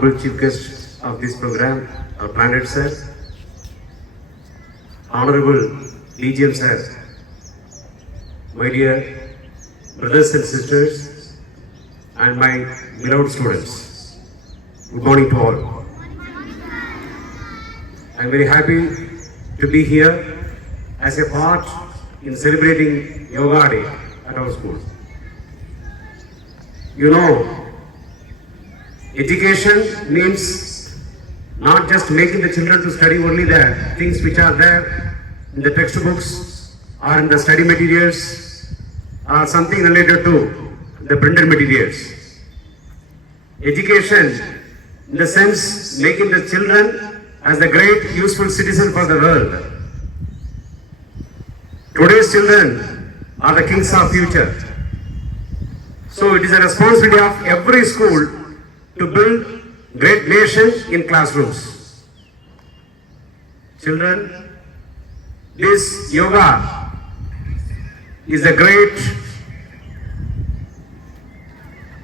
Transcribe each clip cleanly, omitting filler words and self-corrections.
Honorable Chief Guest of this program, our Planet Sir, Honorable DGM Sir, my dear brothers and sisters, and my beloved students, good morning to all. I am very happy to be here as a part in celebrating Yoga Day at our school. You know, education means not just making the children to study only the things which are there in the textbooks or in the study materials or something related to the printed materials. Education in the sense making the children as the great useful citizen for the world. Today's children are the kings of future. So it is a responsibility of every school to build great nations in classrooms. Children, this yoga is a great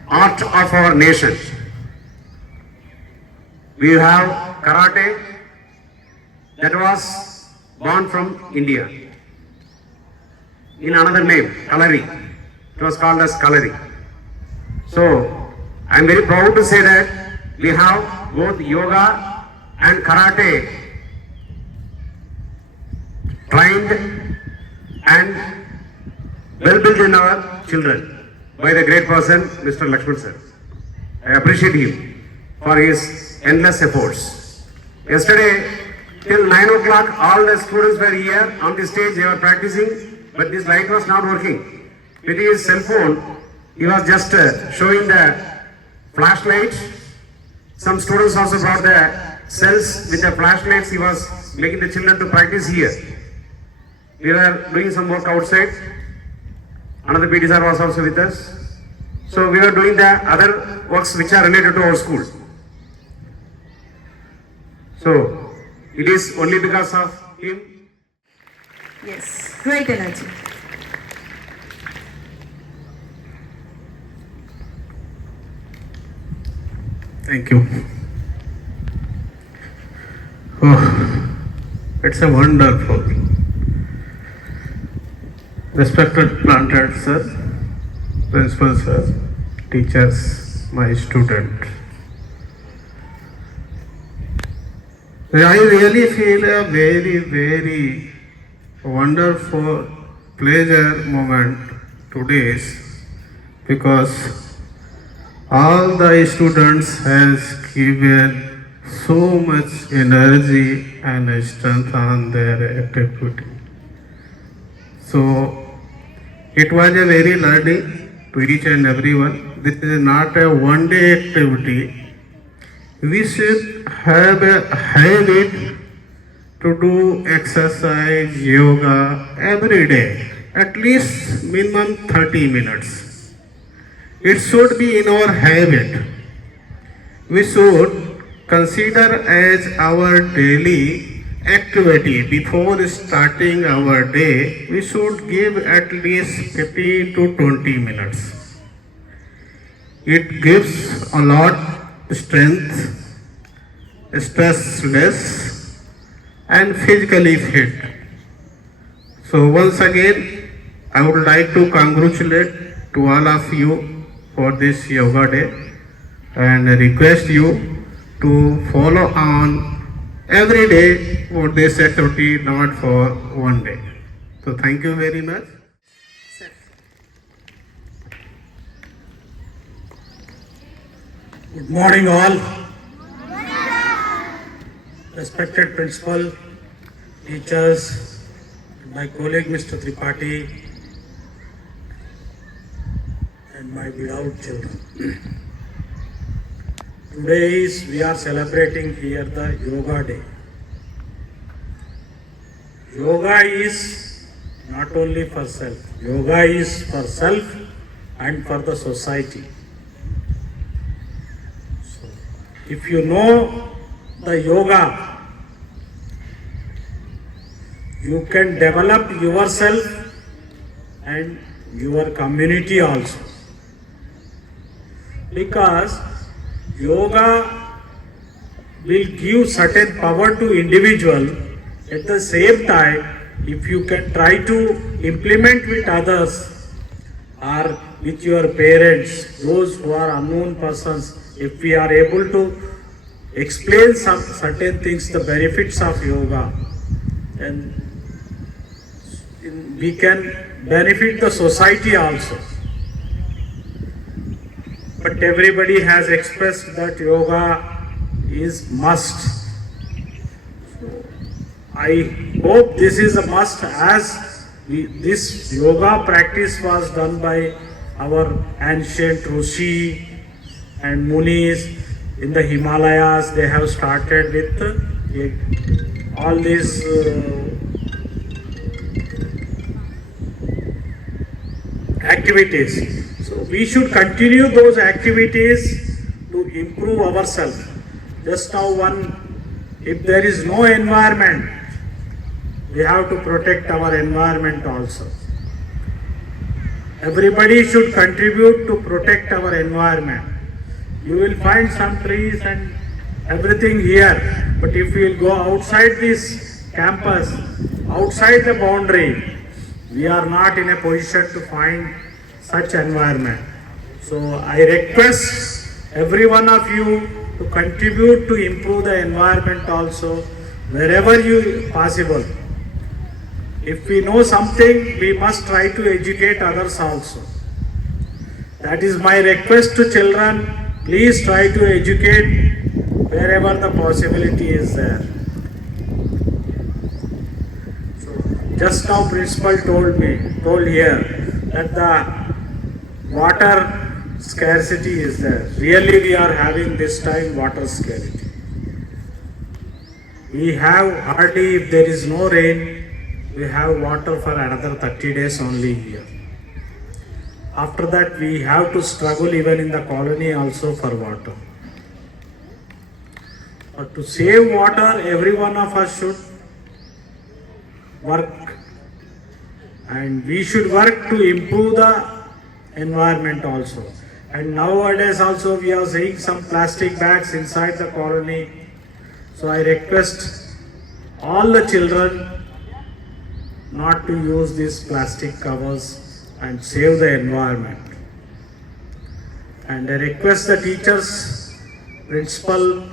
art of our nation. We have karate that was born from India. In another name, Kalari. It was called as Kalari. So, I am very proud to say that we have both yoga and karate trained and well built in our children by the great person, Mr. Lakshman sir. I appreciate him for his endless efforts. Yesterday, till 9 o'clock, all the students were here on the stage, they were practicing, but this light was not working. With his cell phone, he was just showing the flashlight. Some students also brought the cells with the flashlights. He was making the children to practice here. We were doing some work outside. Another PT sir was also with us. So we were doing the other works which are related to our school. So it is only because of him. Yes, great energy. Thank you. Oh, it's a wonderful. Respected planted sir, principal sir, teachers, my student. I really feel a very wonderful pleasure moment today because all the students has given so much energy and strength on their activity. So it was a very learning to each and everyone. This is not a one-day activity. We should have a habit to do exercise, yoga every day, at least minimum 30 minutes. It should be in our habit. We should consider as our daily activity. Before starting our day, we should give at least 15 to 20 minutes. It gives a lot strength, stress less, and physically fit. So once again, I would like to congratulate to all of you for this yoga day and request you to follow on every day for this activity, not for one day. So thank you very much. Sir. Good morning all. Respected principal, teachers, my colleague Mr. Tripathi, and my beloved children. Today we are celebrating here the Yoga Day. Yoga is not only for self. Yoga is for self and for the society. So, if you know the yoga, you can develop yourself and your community also. Because yoga will give certain power to individual. At the same time, if you can try to implement with others or with your parents, those who are unknown persons, if we are able to explain some certain things, the benefits of yoga, and we can benefit the society also. But everybody has expressed that yoga is must. I hope this is a must, as this yoga practice was done by our ancient Rishi and Munis in the Himalayas. They have started with all these activities. So we should continue those activities to improve ourselves. Just now if there is no environment, we have to protect our environment also. Everybody should contribute to protect our environment. You will find some trees and everything here, but if we will go outside this campus, outside the boundary, we are not in a position to find such environment. So I request every one of you to contribute to improve the environment also, wherever you possible. If we know something, we must try to educate others also. That is my request to children. Please try to educate wherever the possibility is there. So, just now principal told here that the water scarcity is there. Really we are having this time water scarcity. We have hardly, if there is no rain, we have water for another 30 days only here. After that, we have to struggle even in the colony also for water. But to save water, every one of us should work. And we should work to improve the environment also. And nowadays also we are seeing some plastic bags inside the colony. So I request all the children not to use these plastic covers and save the environment. And I request the teachers, principal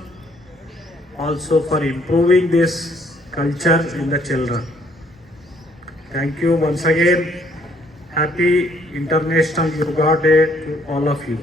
also for improving this culture in the children. Thank you once again. Happy International Yoga Day to all of you.